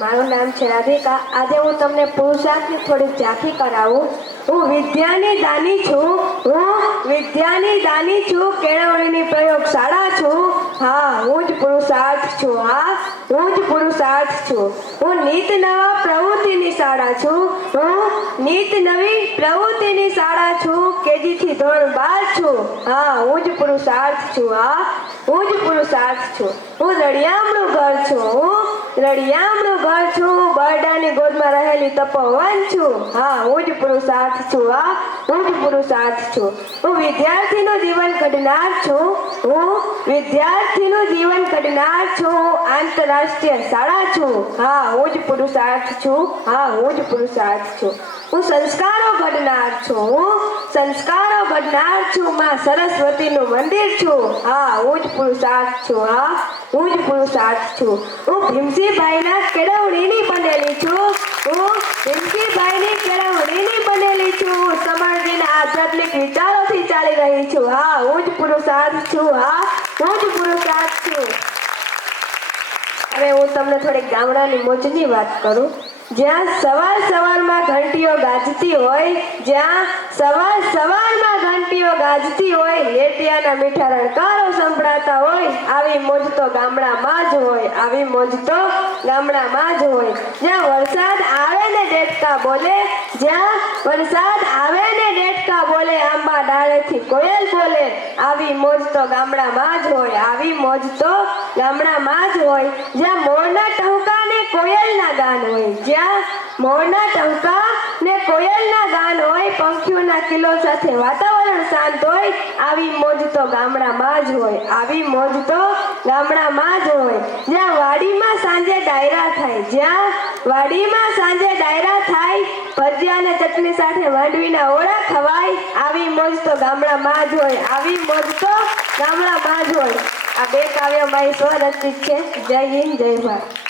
મારું નામ છે રાધિકા। આજે હું તમને પુરુષાર્થની થોડી ઝાંખી કરાવું। હું વિદ્યાની દાની છું। કેળવણીની પ્રયોગશાળા છું। હા, હું જ પુરુષાર્થ છું। હું નીત નવા પ્રવૃત્તિની શાળા છું। હું નીત નવી પ્રવૃત્તિની શાળા છું। કેજી થી ધોરણ 12 છું। હા, હું જ પુરુષાર્થ છું। હું રળિયામણું ઘર છું। બરડાની ગોદમાં રહેલી તપોવન છું। હા, હું જ પુરુષાર્થ છું। હું વિદ્યાર્થીનું જીવન ઘડનાર છું। આંતરરાષ્ટ્રીય શાળા છું। હા, હું જ પુરુષાર્થ છું। હું સંસ્કારો ઘડનાર છું। માં સરસ્વતીનું મંદિર છું। હા, હું જ પુરુષાર્થ છું। હું ભીમસિંહભાઈના કેળવણીની બનેલી છું। સમર્થીના આધ્યાત્મિક વિચારોથી ચાલી રહી છું। હા, હું જ પુરુષાર્થ છું। હવે હું તમને થોડી ગામડાની મોજની વાત કરું। જ્યાં સવારમાં ઘંટીઓ ગાજતી હોય, લેટિયાના મીઠા રણકારો સંભળાતા હોય, આવી મોજ તો ગામડામાં જ હોય। જ્યાં વરસાદ આવે ને ડેટકા બોલે, આંબા ડાળેથી કોયલ બોલે, આવી મોજ તો ગામડામાં જ હોય। જ્યાં મોરના ટહુકા ને કોયલના ગાન હોય, પંખીઓના કિલો સાથે વાતાવરણ શાંત હોય, આવી મોજ તો ગામડામાં જ હોય। જ્યાં વાડીમાં સાંજે ડાયરા થાય, ભજીયા અને ચટણી સાથે માંડવીના ઓળા ખવાય, આવી મોજ તો ગામડામાં જ હોય। આ બે કાવ્યો મારી સ્વરચિત છે। જય હિન્દ, જય ભારત।